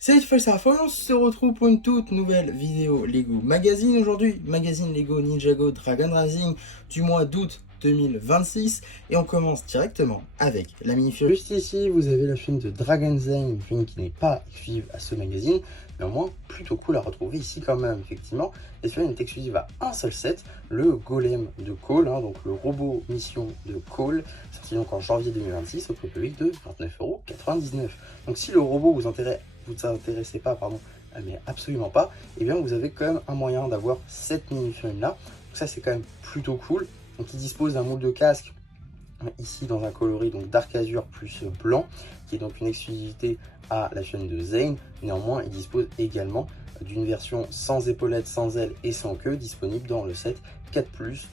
Salut Falsafon, on se retrouve pour une toute nouvelle vidéo Lego Magazine aujourd'hui, magazine Lego Ninjago Dragon Rising du mois d'août 2026 et on commence directement avec la mini-figurine. Juste ici vous avez la figurine de Dragon Zane, une figurine qui n'est pas exclusive à ce magazine, mais au moins plutôt cool à retrouver ici quand même effectivement. La figurine est exclusive à un seul set, le golem de Cole, donc le robot mission de Cole, sorti donc en janvier 2026 au prix public de 29,99 €. Donc si le robot vous intéressez pas, mais absolument pas, et bien vous avez quand même un moyen d'avoir cette mini-figurine là. Donc ça c'est quand même plutôt cool. Donc il dispose d'un moule de casque ici dans un coloris donc Dark Azure plus blanc, qui est donc une exclusivité à la chaîne de Zane. Néanmoins il dispose également d'une version sans épaulettes, sans ailes et sans queue, disponible dans le set 4+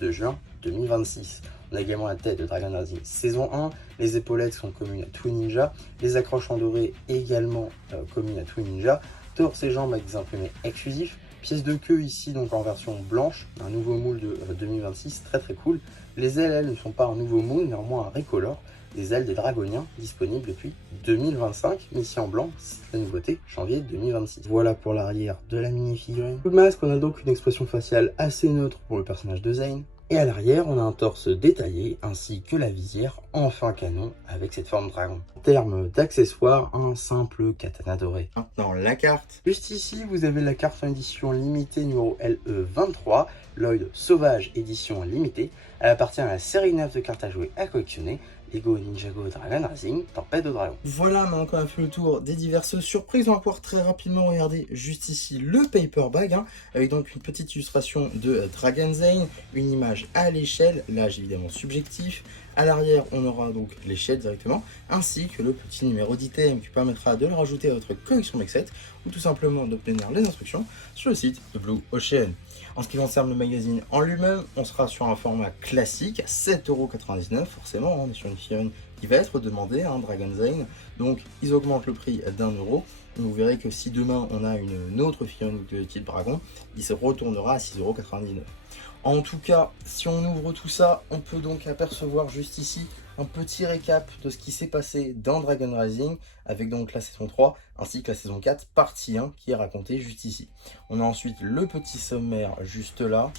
de juin 2026. On a également la tête de Dragon Rising saison 1, les épaulettes sont communes à Twin Ninja, les accroches en doré également communes à Twin Ninja, torse et jambes avec des imprimés exclusifs, pièce de queue ici donc en version blanche, un nouveau moule de 2026, très cool. Les ailes, elles, ne sont pas un nouveau moule, néanmoins un recolor, des ailes des dragoniens disponibles depuis 2025, mais ici en blanc, c'est la nouveauté, janvier 2026. Voilà pour l'arrière de la mini-figurine. Le masque, on a donc une expression faciale assez neutre pour le personnage de Zane. Et à l'arrière, on a un torse détaillé ainsi que la visière en fin canon avec cette forme dragon. En termes d'accessoires, un simple katana doré. Maintenant, la carte. Juste ici, vous avez la carte en édition limitée numéro LE23, Lloyd Sauvage édition limitée. Elle appartient à la série 9 de cartes à jouer à collectionner, Lego Ninjago Dragon Rising, Tempête de Dragon. Voilà, maintenant qu'on a fait le tour des diverses surprises, on va pouvoir très rapidement regarder juste ici le paper bag, avec donc une petite illustration de Dragon Zane, une image à l'échelle, l'âge évidemment subjectif. À l'arrière, on aura donc l'échelle directement, ainsi que le petit numéro d'item qui permettra de le rajouter à votre collection Mexet, ou tout simplement d'obtenir les instructions sur le site de Blue Ocean. En ce qui concerne le magazine en lui-même, on sera sur un format classique à 7,99 €, forcément, on est sur une figurine qui va être demandée, Dragon Zane, donc ils augmentent le prix d'1 €. Vous verrez que si demain on a une autre figurine de type dragon, il se retournera à 6,99 €. En tout cas, si on ouvre tout ça, on peut donc apercevoir juste ici un petit récap de ce qui s'est passé dans Dragon Rising, avec donc la saison 3 ainsi que la saison 4 partie 1 qui est racontée juste ici. On a ensuite le petit sommaire juste là,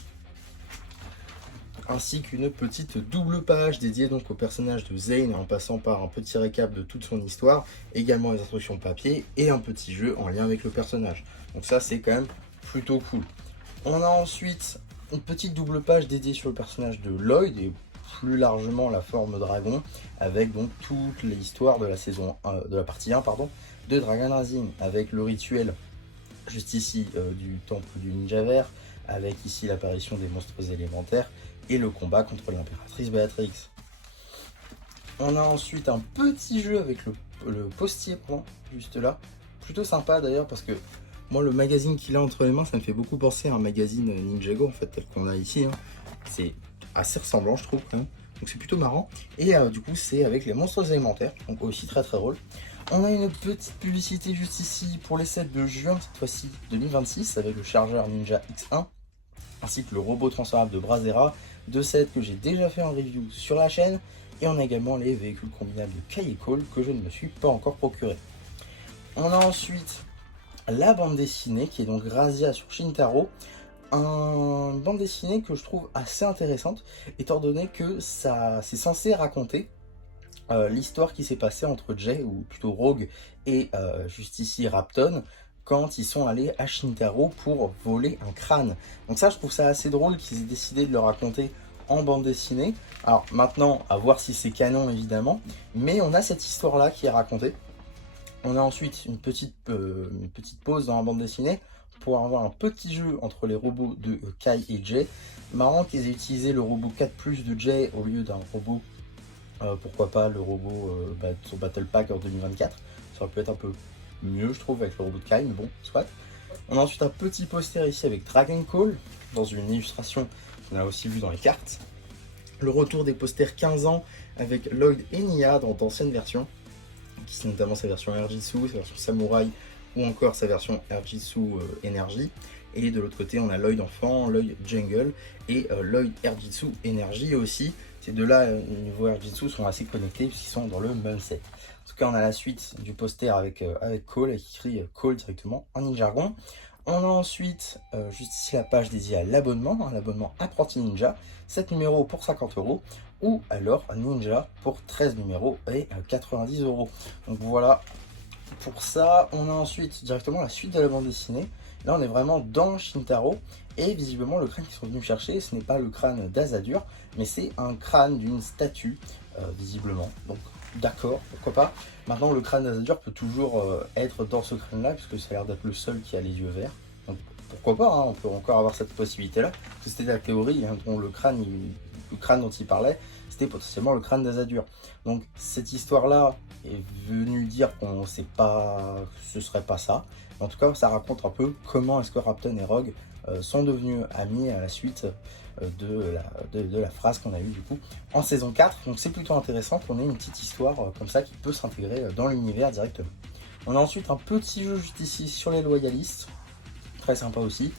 ainsi qu'une petite double page dédiée donc au personnage de Zane en passant par un petit récap de toute son histoire, également les instructions papier et un petit jeu en lien avec le personnage. Donc ça c'est quand même plutôt cool. On a ensuite une petite double page dédiée sur le personnage de Lloyd et plus largement la forme dragon, avec donc toute l'histoire de la saison de la partie 1 de Dragon Rising, avec le rituel juste ici du temple du ninja vert, avec ici l'apparition des monstres élémentaires et le combat contre l'impératrice Béatrix. On a ensuite un petit jeu avec le postier juste là, plutôt sympa d'ailleurs parce que moi le magazine qu'il a entre les mains ça me fait beaucoup penser à un magazine Ninjago en fait tel qu'on a ici, c'est assez ressemblant je trouve donc c'est plutôt marrant. Et du coup c'est avec les monstres élémentaires, donc aussi très drôle. On a une petite publicité juste ici pour les sets de juin cette fois-ci 2026 avec le chargeur Ninja X1 ainsi que le robot transformable de Brazera, deux sets que j'ai déjà fait en review sur la chaîne. Et on a également les véhicules combinables de Kai et Cole que je ne me suis pas encore procuré. On a ensuite la bande dessinée qui est donc Razia sur Shintaro. Une bande dessinée que je trouve assez intéressante étant donné que ça c'est censé raconter l'histoire qui s'est passée entre Jay, ou plutôt Rogue, et juste ici Rapton, quand ils sont allés à Shintaro pour voler un crâne. Donc ça je trouve ça assez drôle qu'ils aient décidé de le raconter en bande dessinée. Alors maintenant à voir si c'est canon évidemment, mais on a cette histoire là qui est racontée. On a ensuite une petite pause dans la bande dessinée pour avoir un petit jeu entre les robots de Kai et Jay. Marrant qu'ils aient utilisé le robot 4+ de Jay au lieu d'un robot, pourquoi pas le robot sur Battle Pack en 2024. Ça aurait pu être un peu mieux je trouve avec le robot de Kai, mais bon, soit. On a ensuite un petit poster ici avec Dragon Call, dans une illustration qu'on a aussi vu dans les cartes. Le retour des posters 15 ans avec Lloyd et Nia dans d'anciennes versions, qui sont notamment sa version Erjitsu, sa version Samouraï ou encore sa version Erjitsu Energy. Et de l'autre côté, on a Lloyd enfant, Lloyd Jungle et Lloyd Erjitsu Energy aussi. ces deux-là, niveau Airjitsu, sont assez connectés puisqu'ils sont dans le même set. En tout cas, on a la suite du poster avec Cole, avec écrit Cole directement en ninjargon. On a ensuite, juste ici, la page dédiée à l'abonnement, hein, l'abonnement Apprenti Ninja, 7 numéros pour 50 €, ou alors Ninja pour 13 numéros et 90 €. Donc voilà, pour ça, on a ensuite directement la suite de la bande dessinée. Là, on est vraiment dans Shintaro, et visiblement, le crâne qu'ils sont venus chercher, ce n'est pas le crâne d'Azadur, mais c'est un crâne d'une statue, visiblement. Donc, d'accord, pourquoi pas. Maintenant, le crâne d'Azadur peut toujours être dans ce crâne-là, puisque ça a l'air d'être le seul qui a les yeux verts. Donc, pourquoi pas, hein, on peut encore avoir cette possibilité-là. Parce que c'était la théorie, hein, dont le crâne dont il parlait, c'était potentiellement le crâne d'Azadur. Donc, cette histoire-là est venue dire qu'on ne sait pas, ce serait pas ça. En tout cas, ça raconte un peu comment est-ce que Rapton et Rogue sont devenus amis à la suite de la phrase qu'on a eue du coup en saison 4. Donc c'est plutôt intéressant qu'on ait une petite histoire comme ça qui peut s'intégrer dans l'univers directement. On a ensuite un petit jeu juste ici sur les loyalistes, très sympa aussi.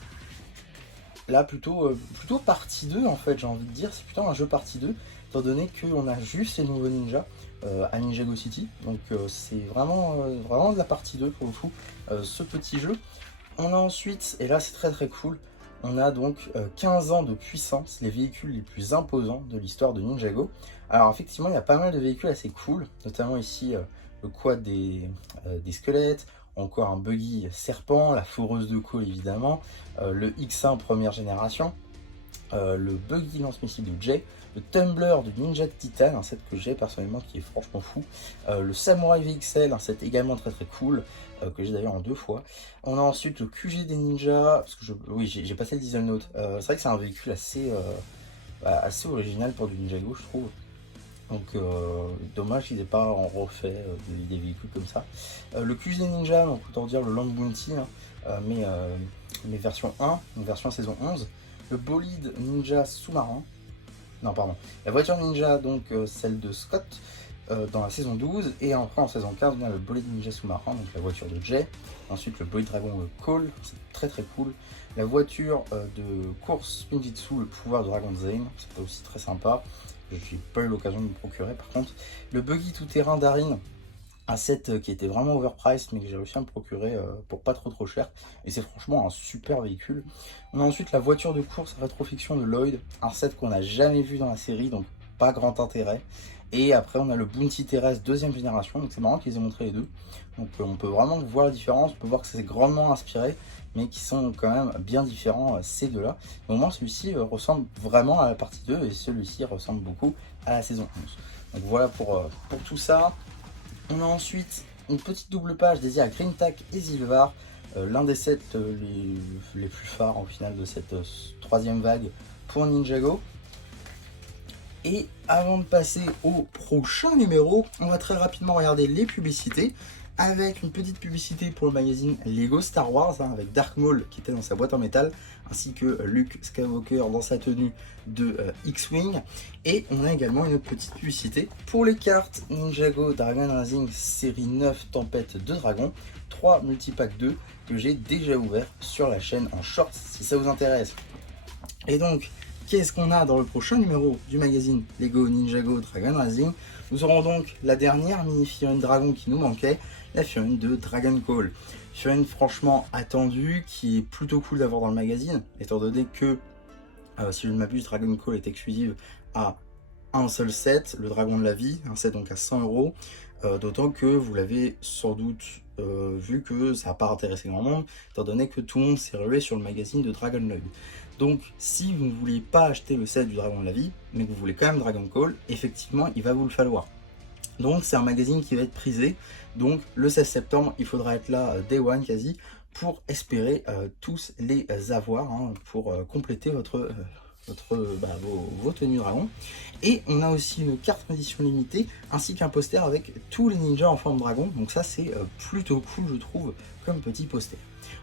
Là plutôt partie 2 en fait, j'ai envie de dire, c'est plutôt un jeu partie 2, étant donné qu'on a juste les nouveaux ninjas à Ninjago City. Donc c'est vraiment de la partie 2 pour le coup, ce petit jeu. On a ensuite, et là c'est très très cool, on a donc 15 ans de puissance, les véhicules les plus imposants de l'histoire de Ninjago. Alors effectivement, il y a pas mal de véhicules assez cool, notamment ici le quad des squelettes, encore un buggy serpent, la foreuse de Cole évidemment, le X1 première génération, le buggy lance-missile de Jay, le tumbler de Ninja Titan, un set que j'ai personnellement qui est franchement fou, le Samurai VXL, un set également très très cool, que j'ai d'ailleurs en 2 fois. On a ensuite le QG des ninjas, parce que j'ai passé le Diesel Note. C'est vrai que c'est un véhicule assez original pour du Ninjago, je trouve. Donc dommage qu'ils n'aient pas en refait des véhicules comme ça. Le QG des ninjas, donc autant dire le Land Bounty, hein, mais version 1, donc version saison 11. Le bolide ninja sous-marin. Non, pardon. La voiture ninja, donc celle de Scott, dans la saison 12. Et après, en saison 15, on a le bolide ninja sous-marin, donc la voiture de Jay. Ensuite, le bolide dragon Cole, c'est très très cool. La voiture de course Spinjitzu, le pouvoir de Dragon Zane, c'est aussi très sympa. J'ai pas eu l'occasion de me procurer par contre. Le buggy tout-terrain d'Arin, un set qui était vraiment overpriced mais que j'ai réussi à me procurer pour pas trop cher, et c'est franchement un super véhicule. On a ensuite la voiture de course rétrofiction de Lloyd, un set qu'on n'a jamais vu dans la série, donc pas grand intérêt. Et après on a le Bounty terrestre deuxième génération, donc c'est marrant qu'ils aient montré les deux. Donc on peut vraiment voir la différence, on peut voir que c'est grandement inspiré, mais qui sont quand même bien différents ces deux-là. Au moins celui-ci ressemble vraiment à la partie 2 et celui-ci ressemble beaucoup à la saison 11. Donc voilà pour tout ça. On a ensuite une petite double page dédiée à Green Tack et Zilvar, l'un des sets les plus phares au final de cette troisième vague pour Ninjago. Et avant de passer au prochain numéro, on va très rapidement regarder les publicités, avec une petite publicité pour le magazine Lego Star Wars, hein, avec Dark Maul qui était dans sa boîte en métal, ainsi que Luke Skywalker dans sa tenue de X-Wing. Et on a également une petite publicité pour les cartes Ninjago Dragon Rising série 9 Tempête de Dragon, 3 multipack 2 que j'ai déjà ouvert sur la chaîne en short si ça vous intéresse. Et donc, qu'est-ce qu'on a dans le prochain numéro du magazine Lego Ninjago Dragon Rising? Nous aurons donc la dernière mini figurine dragon qui nous manquait, la figurine de Dragon Call. Figurine franchement attendue, qui est plutôt cool d'avoir dans le magazine, étant donné que, si je ne m'abuse, Dragon Call est exclusive à un seul set, le Dragon de la Vie, un set donc à 100 €, d'autant que vous l'avez sans doute vu que ça n'a pas intéressé grand monde, étant donné que tout le monde s'est rué sur le magazine de Dragon Lloyd. Donc si vous ne vouliez pas acheter le set du Dragon de la Vie, mais que vous voulez quand même Dragon Call, effectivement il va vous le falloir. Donc c'est un magazine qui va être prisé, donc le 16 septembre il faudra être là day one quasi, pour espérer tous les avoir, hein, pour compléter vos tenues dragon. Et on a aussi une carte édition limitée ainsi qu'un poster avec tous les ninjas en forme dragon, donc ça c'est plutôt cool je trouve comme petit poster.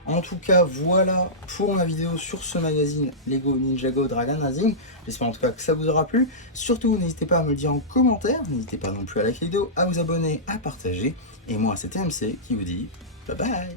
En tout cas voilà pour ma vidéo sur ce magazine Lego Ninjago Dragon Rising. J'espère en tout cas que ça vous aura plu. Surtout n'hésitez pas à me le dire en commentaire, n'hésitez pas non plus à liker la vidéo, à vous abonner, à partager. Et moi c'était MC qui vous dit bye bye.